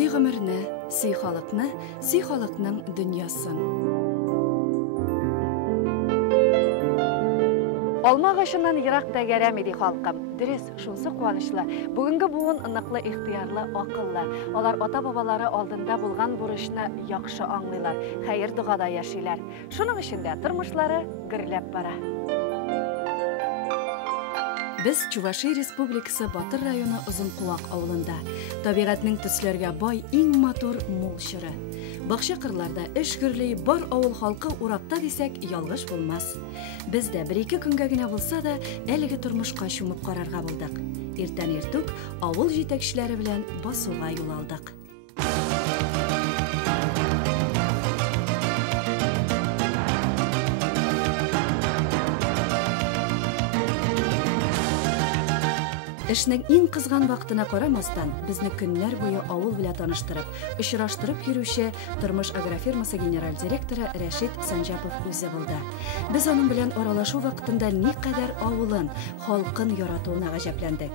Сүй гомерне, сүй халыкны, сүй халыкның дөньясын. Алма ағашынан йырақ тәгәрәм иде халкым. Дөрес, шунсы куанычлы. Бүгенге буын ыныклы, ихтиярлы, акыллы. Алар ата-бабалары алдында булган бурычны яхшы аңлыйлар, хәер дугада яшиләр. Шуның эчендә тормышлары гөрләп бара. Без Чувашия Республикасы Батыр районы Озынкуак авылында. Табигатьнең төсләргә бай, иң матур мул чыры. Бакча кырларда эш гөрлей бар авыл халкы уракта дисәк ялгыш булмас. Без дә бер-ике көнгә генә булса да әлеге тормышка чумып карарга булдык. Иртән-иртүк авыл җитәкчеләре белән басуга юл алдык. Эшнең иң кызган вакытына карамастан, безне көннәр буе авыл белән таныштырып, очраштырып йөрүче тормыш агрофирмасы генераль директоры Рәшит Санҗапов үзе булды. Без аның белән аралашу вакытында никадәр авылын, халкын яратуына гаҗәпләндек.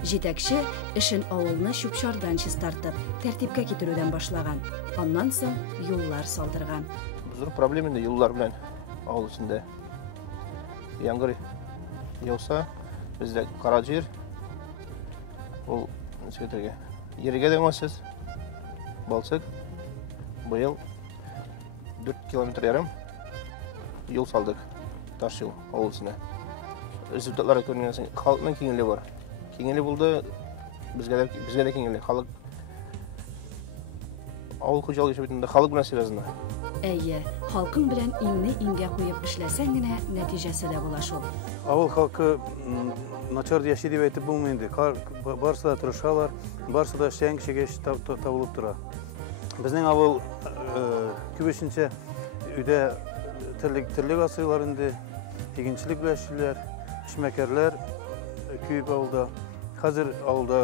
Җитәкче эшен авылны чүп-чардан чистартып, тәртипкә китерүдән башлаган. Аннан соң юллар салдырган. Зур проблема инде юллар белән авыл эчендә. Яңгыр яуса, бездә кара җир. Ул сөйтергә. Ергә дә уңайсыз. Балсык. Быел 4 километр ярым юл салдык. Таш юл авылсына. Результатлары күргәннән соң халыкның киңлеге бар. Киңлеге булды. Безгә дә киңлеге. Халык авыл хуҗалыгы эшендә халык белән связана. Әйе, халкың белән иңне иңгә куеп эшләсәң генә нәтиҗәсе дә була шул. Авыл халкы начар яши дип әйтеп булмый. Барысы да тырышалар, барысы да эшләгән кешегә табылып тора. Безнең авыл күбесенчә өйдә терлек асыйлар инде, игенчелек белән эшләр, эшмәкәрләр күп авылда. Хәзер авылда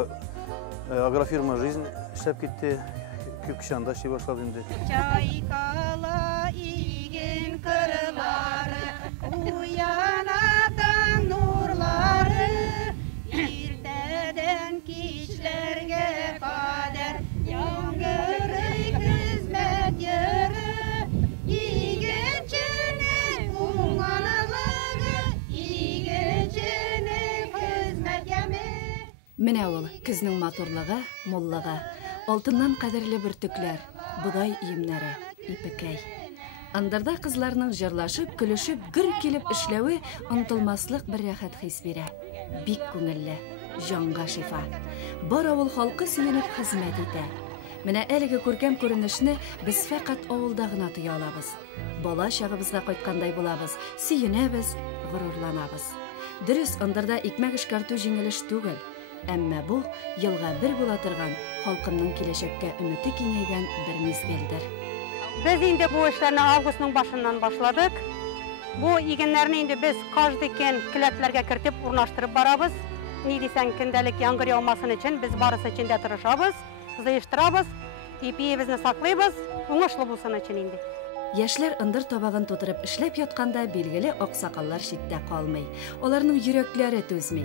агрофирма жизнь эшләп китте. Күп кеше анда эшли башлады инде. Чайкала иген кырлары, уянатан нурлары, иртәдән кичләргә кадәр яңгырый хезмәт йөрі, игенченең уңганлыгы, игенченең хезмәт яме. Менә ул көзнең матурлыгы, муллыгы. Алтыннан кадерле бөртекләр, будай иемнәре, ипекәй. Андырда кызларның җырлашып, көлешеп, гөр килеп эшләве онытылмаслык бер рәхәт хис бирә. Бик күңелле, җанга шифа. Бар авыл халкы сөенеп хезмәт итә. Менә әлеге күркәм күренешне без фақат авылда гына тоя алабыз. Бала чагыбызга кайткандай булабыз, сөенәбез, горурланабыз. Дөрес, андырда икмәк эшкәртү җиңелеш түгел. Әмма бу елга бер була торган, халкымның киләчәккә өмете киңәйгән бер мизгелдер. Без инде бу эшләрне августның башыннан башладык. Бу игеннәрне инде без каждый көн келәтләргә кертеп урнаштырып барабыз. Ни дисәң, көндәлек яңгыр яумасын өчен без барысы өчен дә тырышабыз, зыештырабыз, ипиебезне саклыйбыз, уңышлы булсын өчен инде. Яшьләр ындыр табагын тутырып эшләп ятканда билгеле аксакаллар читтә калмый. Аларның йөрәкләре түзми.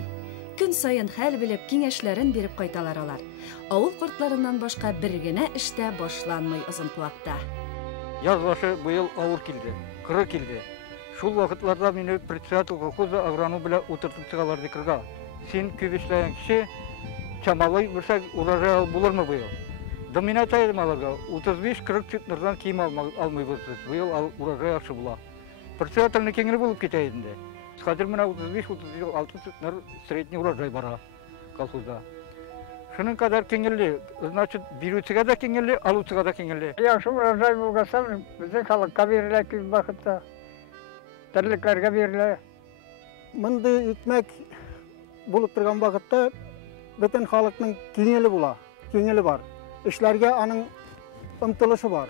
Көн сайын хәл белеп киңәшләрен биреп кайталар алар. Авыл картларыннан башка бер генә эштә башланмый Озынкуакта. Яз башы быел авыр килде, кыры килде. Шул вакытларда мине председатель колхоза агроном белән утыртып чыгалар дикырга. Син күп эшләгән кеше чамалый берсә урожай булырмы быел? Да мин әйтәм аларга, 35-40 центнердан кием алмыйбыз. Быел урожай яхшы була. Председательне киңле булып китә инде. Хәзер менә 35-36 центнер средний урожай бара колхозда. Шуның кадәр киңелле, значит, бирүчегә дә киңелле, алучыга да киңелле. Яхшы урожай булган, безнең халыкка бирелә күп вакытта. Терлекләргә бирелә. Мондый икмәк булып торган вакытта бөтен халыкның киңеле була, киңеле бар. Эшләргә аның омтылышы бар.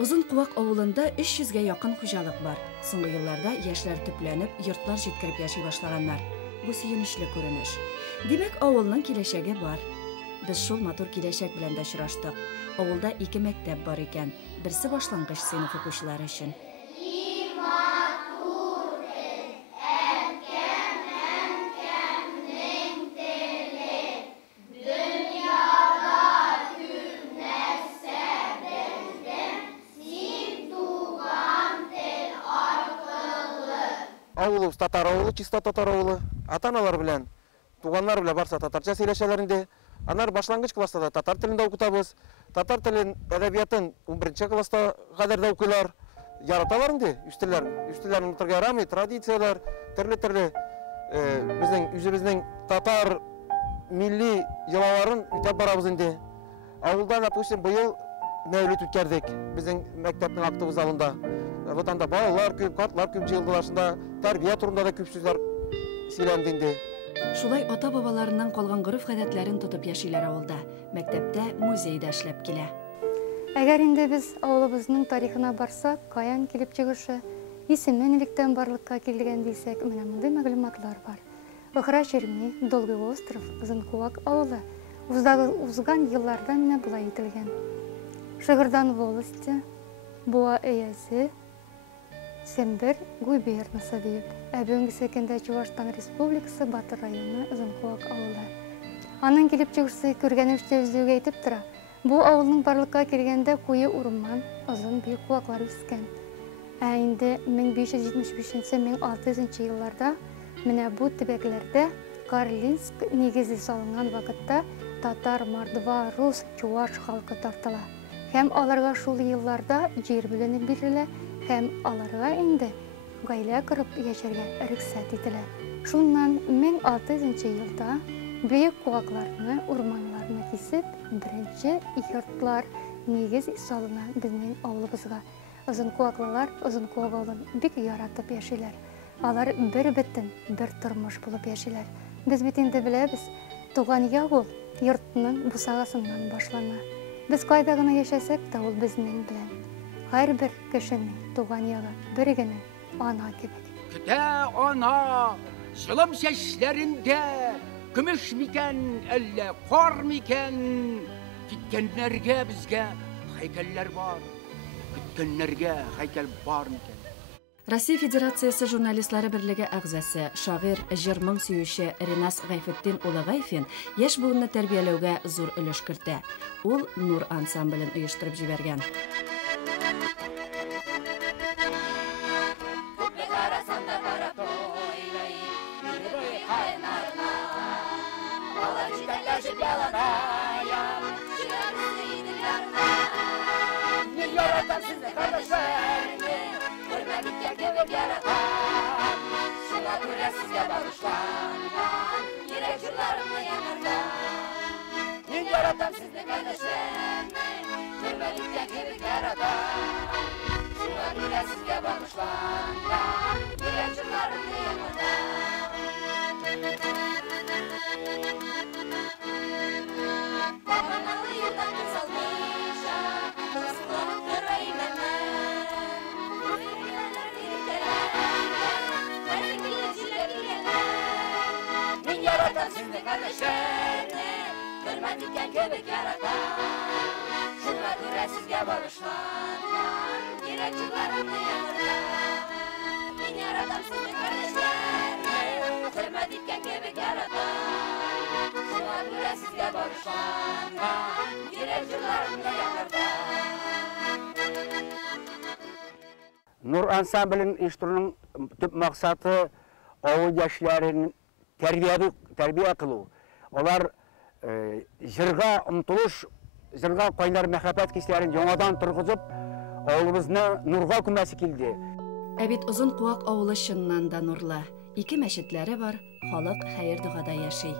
Озынкуак авылында 300-гә якын хуҗалык бар. Соңгы елларда яшьләр төпләнеп, йортлар җиткереп яши башлаганнар. Бу сөенечле күренеш. Димәк, авылның киләчәге бар. Без шул матур киләчәк белән дә очраштык. Авылда 2 мәктәп бар икән. Берсе башлангыч сыйныф укучылары өчен. Авылыбыз татар авылы, чисто татар авылы. Ата-аналар белән, туганнар белән барса татарча сөйләшәләр инде. Аннары башлангыч класста да татар телендә укытабыз. Татар телен, әдәбиятын 11-нче класста кадәр дә укыйлар. Яраталар инде, үстеләрне унутырга ярамый, традициялар, төрле безнең үзебезнең татар милли йолаларын үтәп барабыз инде. Авылда, допустим, быел мәүлид үткәрдек безнең мәктәпнең актовый залында. Вот анда балалар күп, картлар күп җыелдылар, шунда тәрбия турында да күп сүзләр сөйләнде инде. Шулай ата-бабаларыннан калган гореф-гадәтләрен тотып яшиләр авылда. Мәктәптә, музейда эшләп килә. Әгәр инде біз авылыбызның тарихына барсак, каян килеп чыгышы, исеме нилектән барлыкка килгән дисәк, менә мондый мәгълүматлар бар. Охра Черми, Долгий остров, Озынкуак авылы узган елларда менә булай ителгән. Шыгырдан волости, Буа әясе, Сембер губернасы дип. Бүгенге секендә Чувашстан Республикасы Батыр районы Озынкуак авылы. Аның килеп чыгышы күргәнемчә үзүгә әйтеп тора. Бу авылның барлыкка килгәндә куе урман, озын бик куаклар үскән. Инде 1575-1600 елларда менә бу төбәкләрдә Карлинск нигезе салынган вакытта татар, мордва, рус, чуваш халкы тартыла. Һәм аларга шул елларда җир бүленеп бирелә, һәм аларга инде гаилә корып яшәргә рөхсәт ителә. Шуннан 1600 елда бөек куакларны, урманнарны кисеп, беренче йортлар нигез салына безнең авылыбызга. Озынкуаклылар Озынкуак авылын бик яратып яшиләр. Алар бер бөтен, бер тормыш булып яшиләр. Без бит инде беләбез, туган як ул йортның бусагасыннан башлана. Без кайда гына яшәсәк тә ул безнең белән. Һәрбер кешенең туган ягы бер генә ана кебек. Көтә ана, җылым чәчләрендә көмеш микән, әллә кар микән? Киткәннәргә безгә һәйкәлләр бар. Көткәннәргә һәйкәл бар микән? Россия Федерациясы журналистлары берлеге әгъзасы, шагыйрь, җырмың сөюче Ринас Гайфетдин улы Гайфин яшь буынны тәрбияләүгә зур өлеш кертә. Ул Нур ансамблен оештырып җибәргән. Yaratam sizde kardeşlerimi, görmelikten kebik yaratam. Şuna göre sizge bakışlarından, direnciklerimle yanardan. Babanalı yıldan bir salmışa, kısıklanıp kırayım hemen. Kırıklarlar biriktelerken, hareketli çilebilenler. Min yaratam sizde kardeşlerimi, görmedikten kebek yaratam. Şuna göre sizge barışlandan, direnciklerimle yanardan. Min yaratam sizde kardeşlerimi, görmedikten kebek yaratam. Şuna göre sizge barışlandan, direnciklerimle yanardan. Nur ансамблен оештыруның төп максаты авыл яшьләрен тәрбия кылу. Алар җырга омтылыш, җырга кайнар мәхәббәт хисләрен яңадан торгызып, авылыбызны нурга күмәсе килде. Ә бит Озынкуак авылы чыннан да нурлы. 2 мәчетләре бар, халык хәер-дугада яши.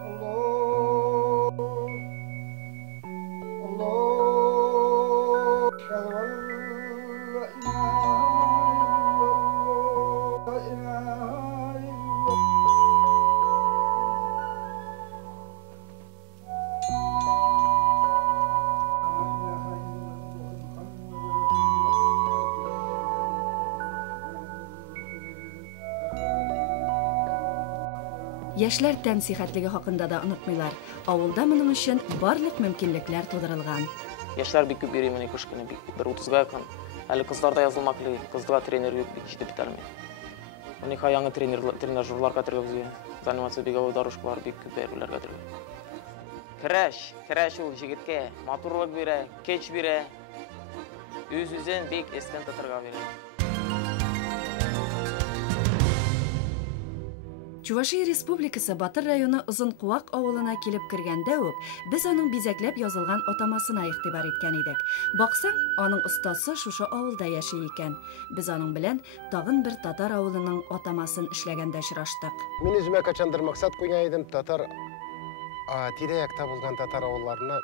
Яшьләр тәнсихәтлеге хакында да онытмыйлар. Авылда моның өчен барлык мөмкинлекләр тудырылган. Яшьләр бик күп йөри, менә кышкыны бик 30-га якын. Әле кызларда язылмаклы, кызга тренер юк, бик җитеп бетәлми. Уник яңа тренерлар катырга безгә. Занимация бик авыр дорожкалар бик күп берләргә катырга. Краш ул җигеткә матурлык бирә, кеч бирә. Үз-үзен бик эстен тотырга бирә. Чувашия Республикасы Батыр районы Озын Куак авылына килеп кергәндә үк, без аның бизәкләп язылган атамасына игътибар иткән идек. Баксаң, аның остасы шушы авылда яши икән. Без аның белән тагын бер татар авылының атамасын эшләгәндә очраштык. Мин үземә качандыр максат куйган идем, татар тирә-якта булган татар авылларына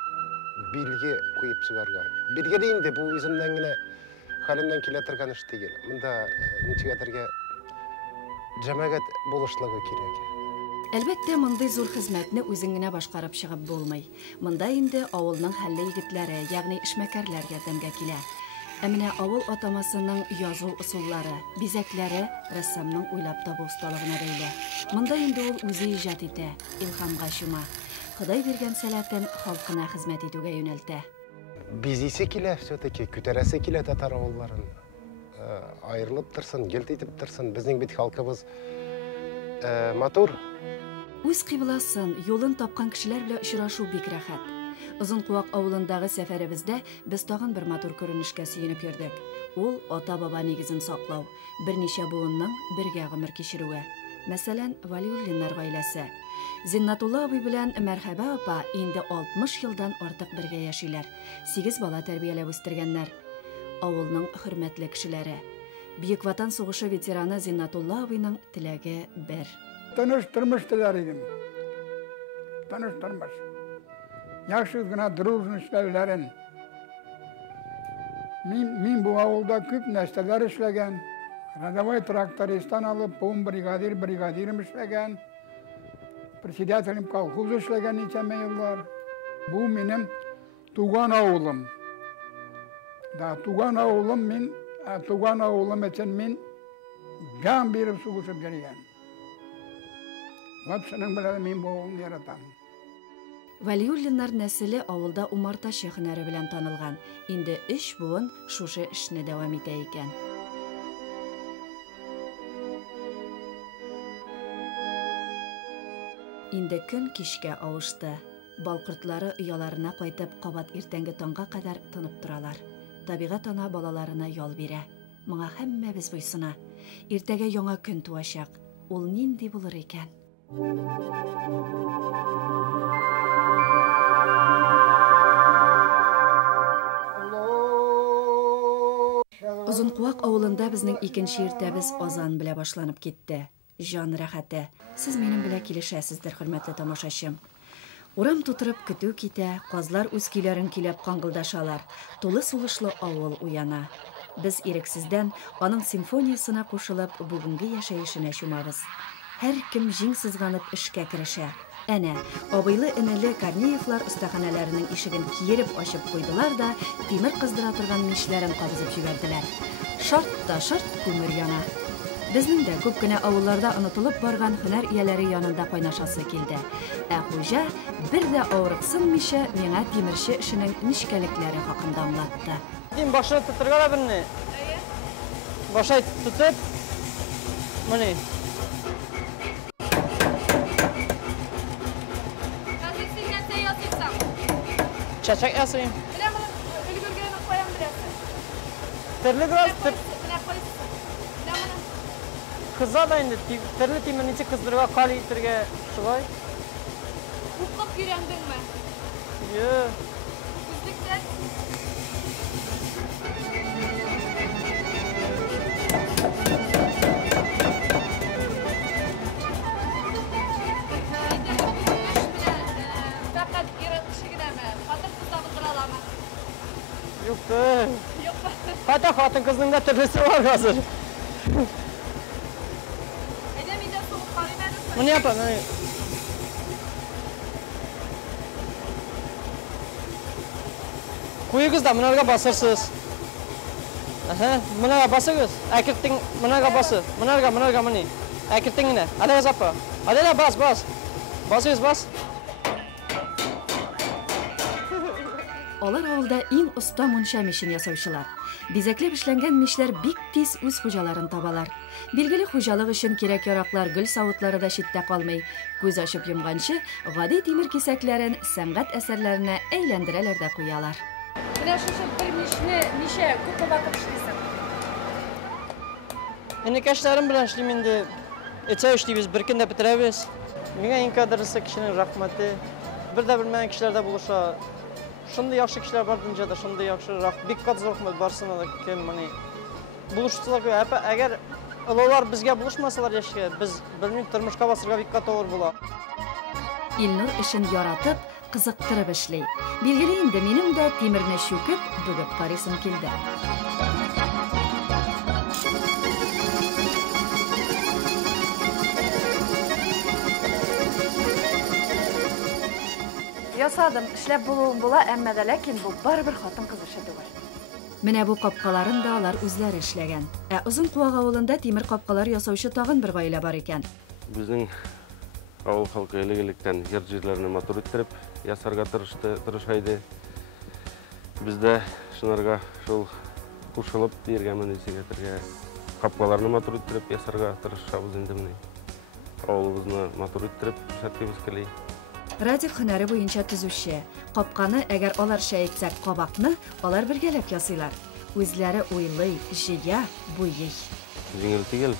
билге куеп чыгарга. Билге инде бу үземнән генә хәлемнән килә торган эш түгел. Монда ничегәдергә җәмәгать булышлыгы кирәк. Әлбәттә, мондый зур хезмәтне үзең генә башкарып чыгып булмый. Монда инде авылның хәлле егетләре, ягъни эшмәкәрләр ярдәмгә килә. Ә менә авыл атамасының язу усуллары, бизәкләре рәссамның уйлап табу осталыгына бәйле. Монда инде ул үзе иҗат итә, илһамга чума. Ходай биргән сәләтен халкына хезмәт итүгә юнәлтә. Бизисе килә, все-таки күтәрәсе килә татар авылларын. Айрылып торсын, гелт итеп торсын. Безнең бит халкыбыз матур. Үз кыйбласын, юлын тапкан кешеләр белән очрашу бик рәхәт. Озын Куак авылындагы сәфәребездә без тагын бер матур күренешкә сөенеп йөрдек. Ул ата-баба нигезен саклау, берничә буынның бергә гомер кичерүе. Мәсәлән, Валиуллиннар гаиләсе. Зиннатулла абый белән Мәрхәбә апа инде 60 елдан артык бергә яшиләр. 8 бала тәрбияләп үстергәннәр. Авылның хөрмәтле кешеләре. Бөек Ватан сугышы ветераны Зиннатулла абыйның теләге бер. Тыныч тормыш теләр идем. Тыныч тормыш. Яхшы гына дружно эшләүләрен. Мин бу авылда күп нәрсәләр эшләгән. Рядовой трактористан алып, бригадир эшләгән. Председателем колхоз эшләгән ничәмә еллар. Бу минем туган авылым. Туган авылым өчен мин жан биреп сугышып йөргән. Вот шуның белән мин бу авылны яратам. Валиуллиннар нәселе авылда умартачы һөнәре белән танылган. Инде 3 буын шушы эшне дәвам итә икән. Инде көн кичкә авышты. Балкортлары ояларына кайтып, кабат иртәнге таңга кадәр тынып торалар. Табигать ана балаларына ял бирә. Моңа һәммәбез буйсына. Иртәгә яңа көн туачак. Ул нинди булыр икән? Озын Куак авылында безнең икенче иртәбез азан белә башланып китте. Жан рәхәте. Сез минем белән килешәсездер, хөрмәтле тамашачым. Урам тутырып көтү китә, казлар үз көйләрен киләп каңгылдашалар. Тулы сулышлы авыл уяна. Без ирексездән аның симфониясына кушылып бүгенге яшәешенә чумабыз. Һәр кем җиң сызганып эшкә керешә. Әнә, абыйлы энеле Корнеевлар остаханәләренең ишеген киереп ачып куйдылар да, тимер кыздыра торган мичләрен кабызып җибәрделәр. Шарт та шарт күмер яна. Безнең дә күп кенә авылларда онытылып барган һөнәр ияләре янында кайнашасы килде. Ә хуҗа бер дә авырыксынмыйча миңа тимерче эшенең ничкәлекләре хакында аңлатты. Дин башына тутырга да берне. Башы тутып, менә. Çaçak yasayım. Terli biraz kızlar da indi. Terli timin içi kızdırga kali itirge şugay. Hukup yürendin mi? Yok. Kızlıkta? Yok be. Hatta hatun kızının da türlüsü var hazır. Bunu yapalım. Kuyu kız da bunlarga basırsız. Bunlarga basırız. Erkektin bunlarga bası. Bunlarga mani. Erkektin yine. Hadi yazapa. Hadi la bas. Basırız bas. Алар авылда иң оста мунча мишен ясаучылар. Бизәкләп эшләнгән мишләр бик тиз үз хуҗаларын табалар. Билгеле хуҗалык өчен кирәк-яраклар, гөл савытлары да читтә калмый. Күз ачып йомганчы, гади тимер кисәкләрен сәнгать әсәрләренә әйләндерәләр дә куялар. Менә шушы бер мишне ничә күп вакыт эшлисең? Энекәшләрем белән эшлим инде Etsa işleyimiz bir günde bitiremiz. Mine en kadırlısı kişinin rahmeti. Bir de bilmeyen kişilerde buluşa. Şunda yaxşı kişiler var dünce de şunda yaxşı bir kat rahmet barsına da kim hani buluştular ki eğer onlar bizge buluşmasalar yaşa biz bilmiyorum turmuşka basırga bir kat olur bula. Ilnur işin yaratıp kızıktırıp işley. Bilgili indi menim de temirine şüküp bugüp karısım kildi. Ясадым, эшләп булуым була, әмма дә ләкин бу барыбер хатын кыз эше түгел. Менә бу капкаларын да алар үзләре эшләгән. Озын Куак авылында тимер капкалар ясаучы тагын бер гаилә бар икән. Безнең авыл халкы элек-электән җирләрне матур иттереп ясарга тырышайды. Без дә шунарга шул кушылып бергәнмен дисәгә капкаларны матур иттереп ясарга тырышабыз инде менә. Авылыбызны матур иттереп күрсәткебез килә. Радик һөнәре буенча төзүче. Капканы әгәр аларча әйтсәк кабакны, алар бергәләп ясыйлар. Үзләре уйлый, җыя, буйый. Җиңел түгел.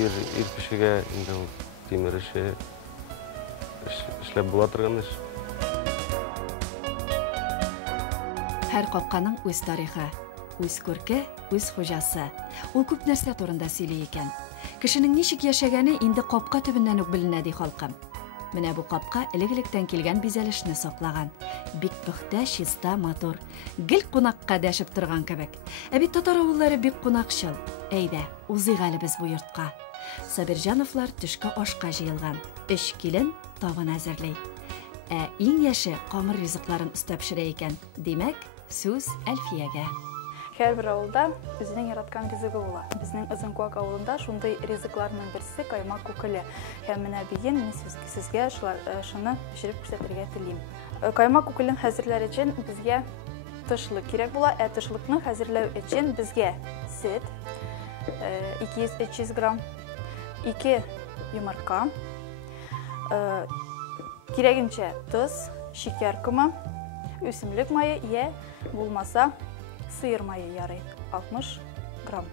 Ир кешегә инде тимер эше эшләп була торган эш. Һәр капканың үз тарихы, үз күрке, үз хуҗасы. Ул күп нәрсә турында сөйли икән. Кешенең ничек яшәгәне инде капка төбеннән үк беленә ди халкым. Менә бу капка элек-электән килгән бизәлешне саклаган. Бик пөхтә, чиста, матур. Гел кунакка дәшеп торган кебек. Бит татар авыллары бик кунакчыл. Әйдә, узыйк әле без бу йортка. Сабирҗановлар төшкә ашка җыелган. 3 килен тавын әзерләй. Иң яше камыр ризыкларын өстәп пешерә икән. Димәк, сүз Әлфиягә. Һәр авылда үзенең яраткан ризыгы була. Безнең Озын Куак авылында шундый ризыкларның берсе каймак күкеле. Һәм менә бүген мин сезгә шуны пешереп күрсәтергә телим. Каймак күкелен хәзерләр өчен безгә тышлык кирәк була. Тышлыкны хәзерләү өчен безгә сөт 200-300 грамм, 2 йомырка, кирәгенчә тоз, шикәр комы, үсемлек мае я булмаса сыйыр мае ярый 60 грамм,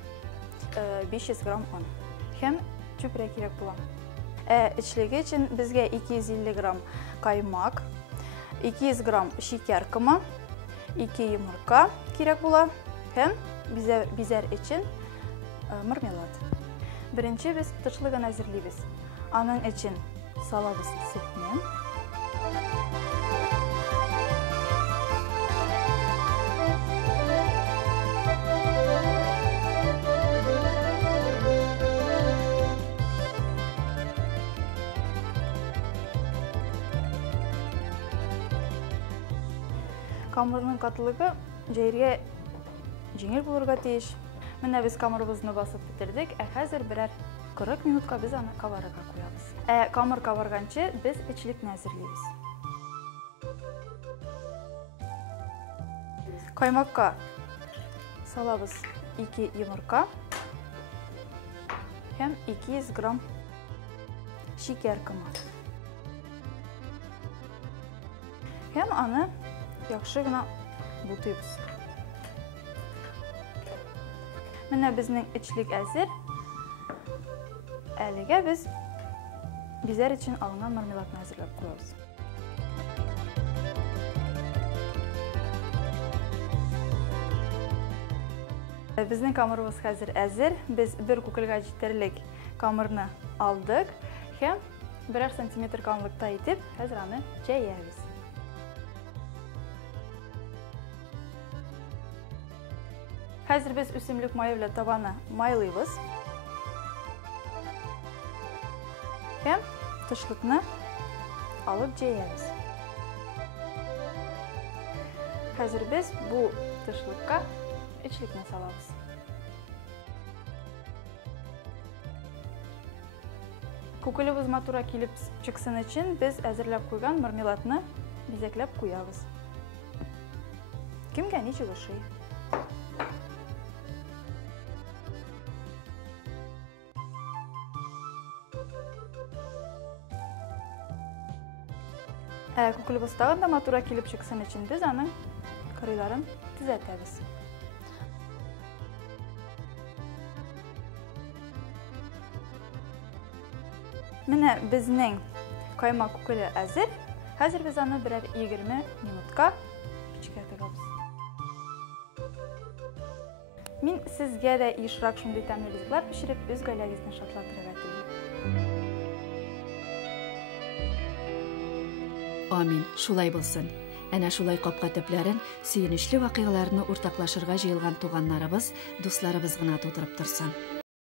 500 грамм он. Һәм чүпрә кирәк була. Эчлеге өчен безгә 250 грамм каймак, 200 грамм шикәр комы, 2 йомырка кирәк була һәм бизәр өчен мармелад. Беренче без тышлыгын әзерлибез. Аның өчен салабыз сөтне. Камырның катылыгы җәйгә җиңел булырга тиеш. Менә без камырыбызны басып битердек, хәзер берәр 40 минутка без аны каварырга куябыз. Камыр каварганчы без эчлекне әзерлибез. Каймакка салабыз 2 йомырка һәм 200 грамм шикәр комы. Һәм аны яхшы гына бутыйбыз. Менә безнең эчлек әзер. Әлегә без бизәр өчен алынган мармеладны әзерләп куябыз. Безнең камырыбыз хәзер әзер. Без бер күкелгә җитәрлек камырны алдык һәм берәр сантиметр калынлыкта итеп, хәзер аны җәябез. Хәзер без үсемлек мае белән табаны майлыйбыз. Һәм тышлыкны алып җәябез. Хәзер без бу тышлыкка эчлекне салабыз. Күкелебез матура килеп чыксын өчен без әзерләп куйган мармеладны бизәкләп куябыз. Кемгә ничек ошый? Күкелебез тагын да матура килеп чыксын өчен без аның кырыйларын төзәтәбез. Менә безнең каймак күкеле әзер. Хәзер без аны берәр 20 минутка печкә тыгабыз. Мин сезгә дә ишрак шундый тәмле ризыклар пешереп, үз гаиләгезне шатландырырга телим. Амин, шулай булсын. Әнә шулай капка төпләрен, сөенечле вакыйгаларны уртаклашырга җыелган туганнарыбыз, дусларыбыз гына тутырып торсын.